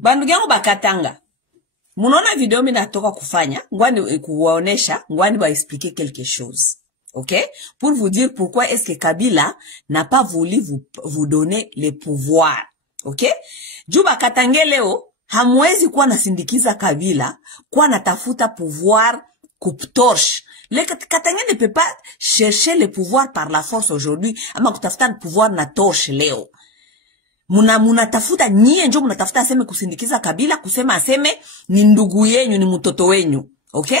Bandugu yangu bakatanga. Munaona video mimi natoka kufanya, ngwani kuwaonesha, ngwani ba expliquer quelque chose. OK? Pour vous dire pourquoi est-ce que Kabila n'a pas voulu vous donner les pouvoirs. OK? Juba Katange leo hamwezi kuwa nasindikiza Kabila kwa natafuta pouvoir coupe torche. Le Katange ne peut pas chercher le pouvoir par la force aujourd'hui ama kutafuta le pouvoir na torche leo. Munatafuta nyie njo munatafuta aseme kusindikiza Kabila kusema aseme ni ndugu yenyu ni mtoto wenyu. OK?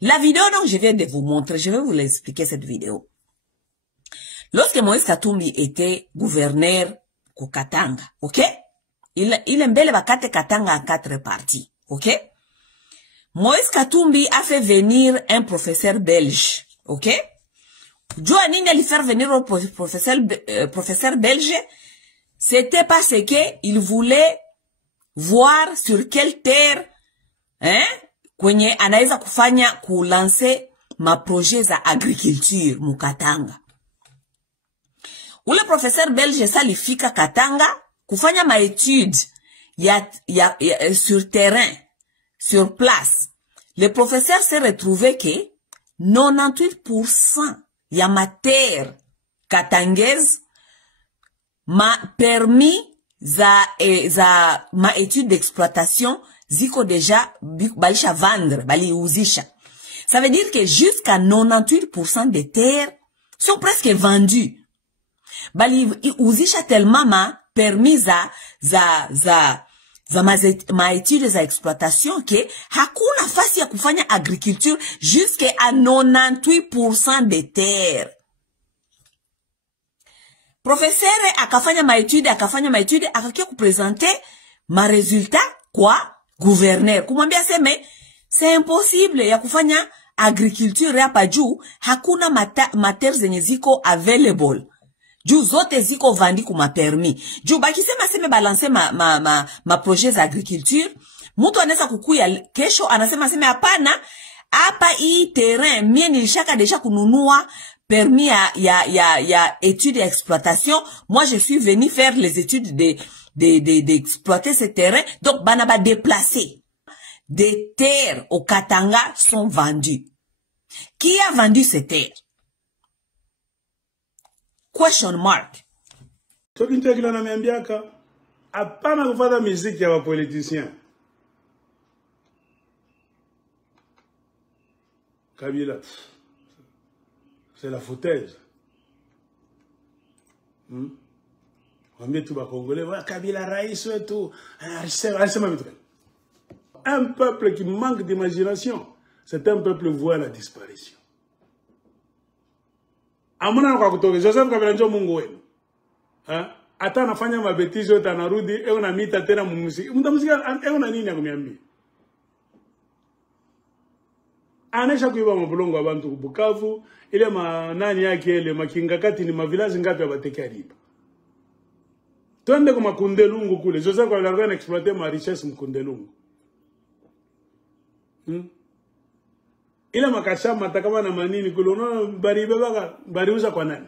La vidéo donc je viens de vous montrer, je vais vous l'expliquer cette vidéo. Lorsque Moïse Katumbi était gouverneur au Katanga, OK? Il est mbele bakate Katanga en 4 parties, OK? Moïse Katumbi a fait venir un professeur belge, OK? Joa nini ali faire venir un professeur belge? C'était parce que il voulait voir sur quelle terre, kwenye anaweza kufanya kulancer ma projet za agriculture mukatanga. Ule professeur belge salifika Katanga kufanya ma étude sur terrain, sur place. Le professeur s'est retrouvé que 98% ya ma terre katangaise ma permis ma étude d'exploitation ziko déjà balisha vendre, bali uzisha. Ça veut dire que jusqu'à 98% des terres sont presque vendues. Bali uzisha tellement ma permis ma étude za exploitation que hakuna fasi ya kufanya agriculture jusqu'à 98% des terres. Professeur akafanya ma étude akakia kupresenter ma résultat quoi gouverneur kumwambia seme c'est impossible ya kufanya agriculture hapa juu hakuna mater zenye ziko available juu zote ziko vandi kuma permis juu bakisema seme balancer ma projet za agriculture mtu anaweza kukuya kesho anasema seme hapana hapa hii terrain mimi nilishaka deja kununua permis ya études et exploitation. Moi, je suis venu faire les études d'exploiter ce terrain. Donc, banaba déplacé. Des terres au Katanga sont vendues. Qui a vendu ces terres? Question mark. Ce qui est na miambiaka, hapana kufanya muziki ya politiciens. Kabila. C'est la foutaise. On met tout bas Congolais, voilà, Kabila Raïs et tout. Un peuple qui manque d'imagination, c'est un peuple voué à la disparition. Amuna kwa kutoka Joseph Kabila njo Mungu wenu. Hata anafanya mabetizo yote anarudi, una mita tena mumuziki. Mtamuzika una nini ya kuniambia? Anesha kuiba mabulongo abantu Bukavu ile nani yake ile makingakati ni mavilazi ngapi abateke ariba. Twende kwa Makundelungu kule. Joseph kwa larga na exploiter ma richesse Mkundelungu. Ile makashamba takama na manini kule unaona bariuza kwa nani?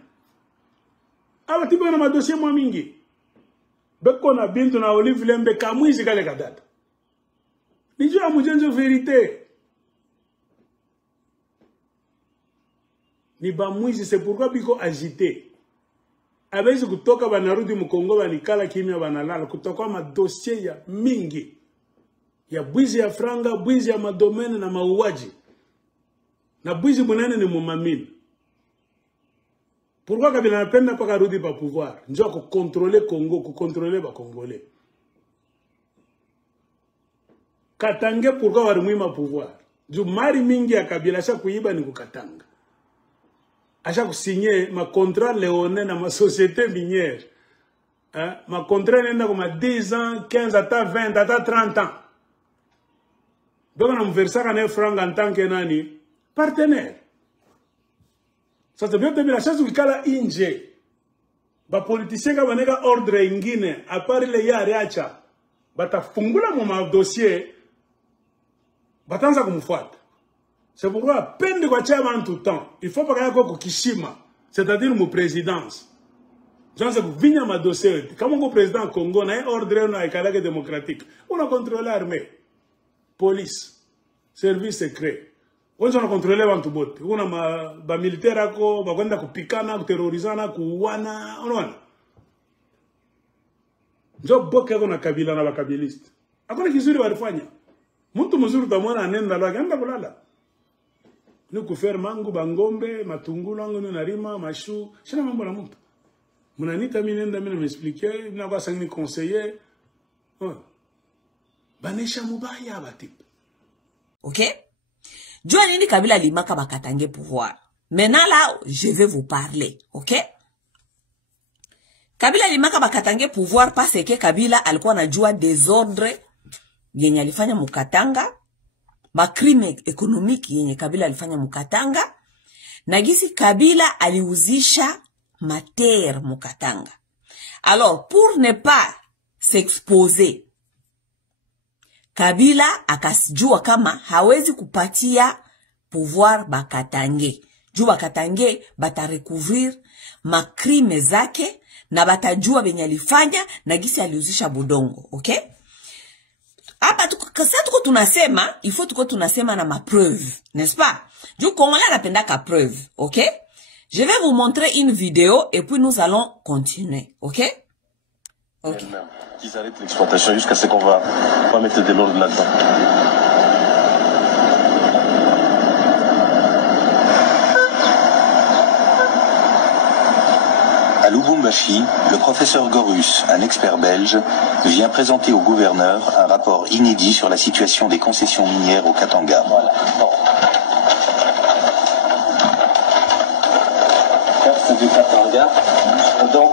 Aba tibo na madossier mwa mingi. Beko na Bintu na Olive Lembe kamwizi kale kadata. Nijua mujenzo verite. Ni bamwizi, c'est pourquoi biko agité. Abezi kutoka banarudi Mkongo banikala kimya banalala kutoka ma dossier ya mingi. Ya bwizi ya franga, bwizi ya madomene na mauaji. Na bwizi munene ni mumamini. Pourquoi Kabila napenda paka rudi pa pouvoir? Njo ko contrôler Congo, ko contrôler ba Congolais. Katange pourquoi warimwima pouvoir? Ju mari mingi ya Kabila sha kuiba ni kukatanga. Acha kusigner ma contrat léonin na ma société minière. Ma contrat nenda comme 10 ans, 15 ata 20 ata 30 ans. Donc on me versa un franc en tant que nani partenaire. Ça c'est bien de la chance ukala inje. Ba politicien ka baneka ordre ingine à part le yari acha. Batafungula mu dossier batanza kumfuata. C'est pourquoi, peine de quoi tu as tout le temps, il faut pas qu'il y ait Kishima, c'est-à-dire mon présidence. Janse kuvinya madossier. Kama uko président Congo na ordre na ekalake démocratique. On a contrôlé l'armée, police, service secret. On a contrôlé bantu bote. On a ba militaire ako bakwenda kupikana, kuterrorizana, kuuana, unaona. Njo boke kuna kabila na bakabiliste. Hakuna kizuri walifanya. Mtu mzuri utamwona anenda lake anda kulala. Ni kufer mangu bangombe, matungulu angu ni narima, mashu, shina mambo na mtu. Munanita mimi nenda mimi m'expliquer, mimi kwa sangi conseiller. Banesha mubaya batipe. OK? Jua nini Kabila limaka bakatange pouvoir. Maintenant là, je vais vous parler, OK? Kabila limaka bakatange pouvoir parce que Kabila alikuwa anajua désordre yenye alifanya mukatanga, makrime ekonomiki yenye Kabila alifanya mukatanga, na gisi Kabila aliuzisha mater mukatanga. Alors, pour ne pas s'exposer, Kabila akasijua kama hawezi kupatia pouvoir bakatange. Juu bakatange batarecouvrir makrime zake na batajua benye alifanya na gisi aliuzisha budongo, OK? Hapa tuko tunasema, il faut tuko tunasema na ma preuve, n'est-ce pas? Juu Congolais anapenda ka preuve, OK? Je vais vous montrer une vidéo et puis nous allons continuer, OK? OK. Qu'ils arrêtent l'exploitation jusqu'à ce qu'on va mettre de l'ordre là-dedans. À Lubumbashi, le professeur Gorus, un expert belge, vient présenter au gouverneur un rapport inédit sur la situation des concessions minières au Katanga. Voilà. Bon. Carte du Katanga. Donc,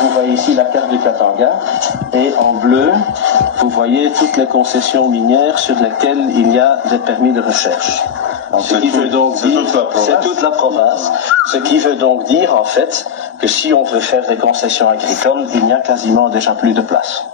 vous voyez ici la carte du Katanga et en bleu, vous voyez toutes les concessions minières sur lesquelles il y a des permis de recherche. Ce qui veut donc dire, c'est toute la province. Ce qui veut donc dire en fait que si on veut faire des concessions agricoles, il n'y a quasiment déjà plus de place.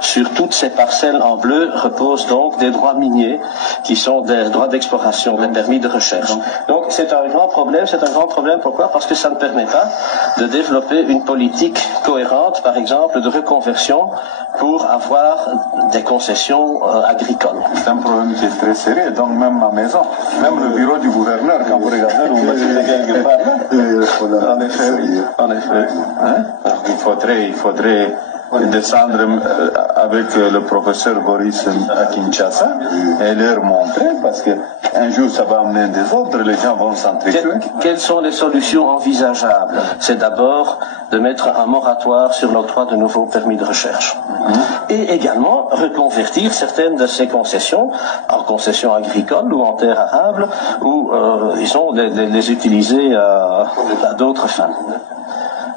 Sur toutes ces parcelles en bleu reposent donc des droits miniers qui sont des droits d'exploration, des permis de recherche. Donc c'est un grand problème. C'est un grand problème pourquoi? Parce que ça ne permet pas de développer une politique cohérente, par exemple, de reconversion pour avoir des concessions agricoles. C'est un problème qui est très sérieux. Donc même ma maison, même le bureau du gouverneur, quand vous regardez, vous voyez quelque part. En effet, oui. En effet. Hein? Alors, il faudrait descendre avec le professeur Boris à Kinshasa et leur montrer, parce que un jour ça va amener des autres, les gens vont s'entretuer. Quelles sont les solutions envisageables? C'est d'abord de mettre un moratoire sur l'octroi de nouveaux permis de recherche. Et également reconvertir certaines de ces concessions en concessions agricoles ou en terres arables, ou disons les utiliser à d'autres fins.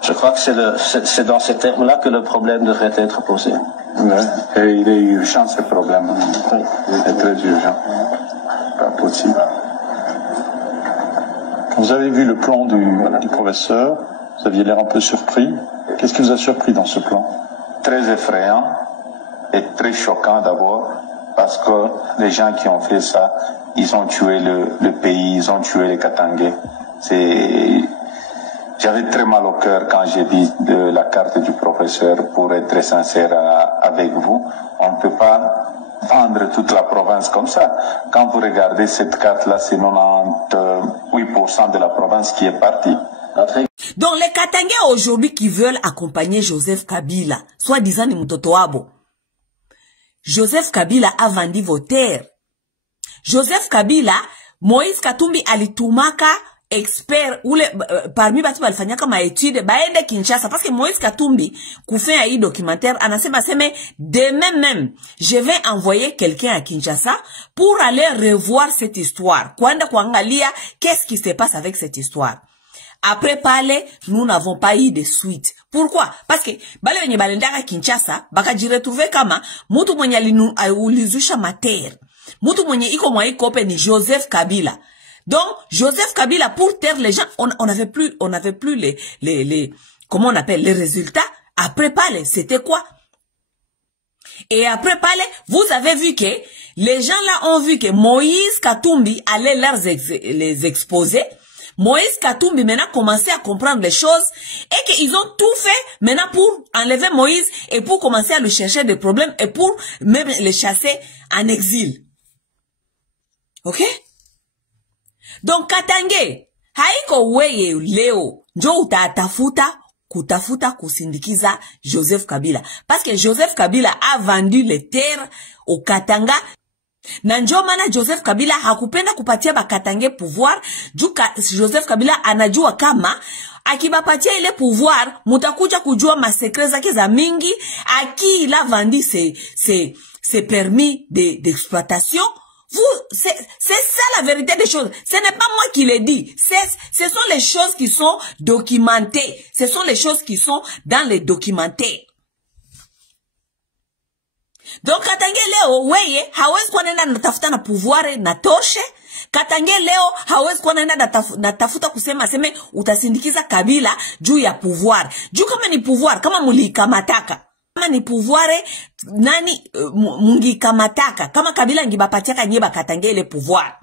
Je crois que c'est dans ces termes-là que le problème devrait être posé. Et il est urgent ce problème. Oui. Il est très urgent. Pas possible. Vous avez vu le plan du professeur, vous aviez l'air un peu surpris. Qu'est-ce qui vous a surpris dans ce plan? Très effrayant et très choquant d'abord, parce que les gens qui ont fait ça, ils ont tué le pays, ils ont tué les Katangais. J'avais très mal au cœur quand j'ai vu la carte du professeur. Pour être très sincère avec vous, on ne peut pas vendre toute la province comme ça. Quand vous regardez cette carte-là, c'est 98% de la province qui est partie. Donc les Katangais aujourd'hui qui veulent accompagner Joseph Kabila, soi-disant ni mtoto wabo. Joseph Kabila a vendu vos terres. Joseph Kabila, Moïse Katumbi alitumaka expert ule parmi batu balifanyaka ma étude baende Kinshasa parce que Moïse Katumbi kufanya hii documentaire anasema demain même je vais envoyer quelqu'un à Kinshasa pour aller revoir cette histoire, kwenda kuangalia qu'est-ce qui se passe avec cette histoire. Après parler, nous n'avons pas eu de suite. Pourquoi? Parce que bale wenye balendaka Kinshasa bakajiretrouver kama mutu mwenye ulizusha mater, mutu mwenye iko mwa ikope ni Joseph Kabila. Donc, Joseph Kabila, pour taire les gens, on n'avait plus les comment on appelle, les résultats. Après parler, c'était quoi? Et après parler, vous avez vu que les gens là ont vu que Moïse Katumbi allait les exposer. Moïse Katumbi maintenant commencé à comprendre les choses et qu'ils ont tout fait maintenant pour enlever Moïse et pour commencer à lui chercher des problèmes et pour même les chasser en exil. Ok? Donc Katange, haiko weye leo, njo utatafuta kutafuta kusindikiza Joseph Kabila. Parce que Joseph Kabila a vendu les terres au Katanga. Na njo maana Joseph Kabila hakupenda kupatia bakatange pouvoir. Joseph Kabila anajua kama akibapatia ile pouvoir, mutakuja kujua masekre zake za mingi. Aki il a vendu ses permis d'exploitation. C'est ça la vérité des choses. Ce n'est pas moi qui le dis. Ce sont les choses qui sont documentées. Ce sont les choses qui sont dans les documentaires. Donc Katange leo weye hawezi kuwa nenda natafuta na pouvoir na toshe. Katange leo hawezi kuwa nenda natafuta kusema seme utasindikiza Kabila juu ya pouvoir. Juu kama ni pouvoir, kama mulikamataka, kama ni pouvoir nani mungikamataka, kama Kabila ngibapatiaka nyeba Katange le pouvoir.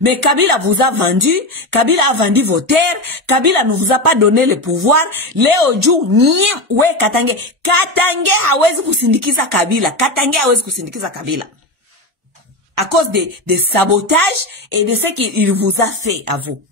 Mais Kabila vous a vendu, Kabila a vendu vos terres, Kabila ne vous a pas donné le pouvoir. Leo juu nye we Katange hawezi kusindikiza Kabila, Katange hawezi kusindikiza Kabila. À cause des sabotages et de ce qu'il vous a fait à vous.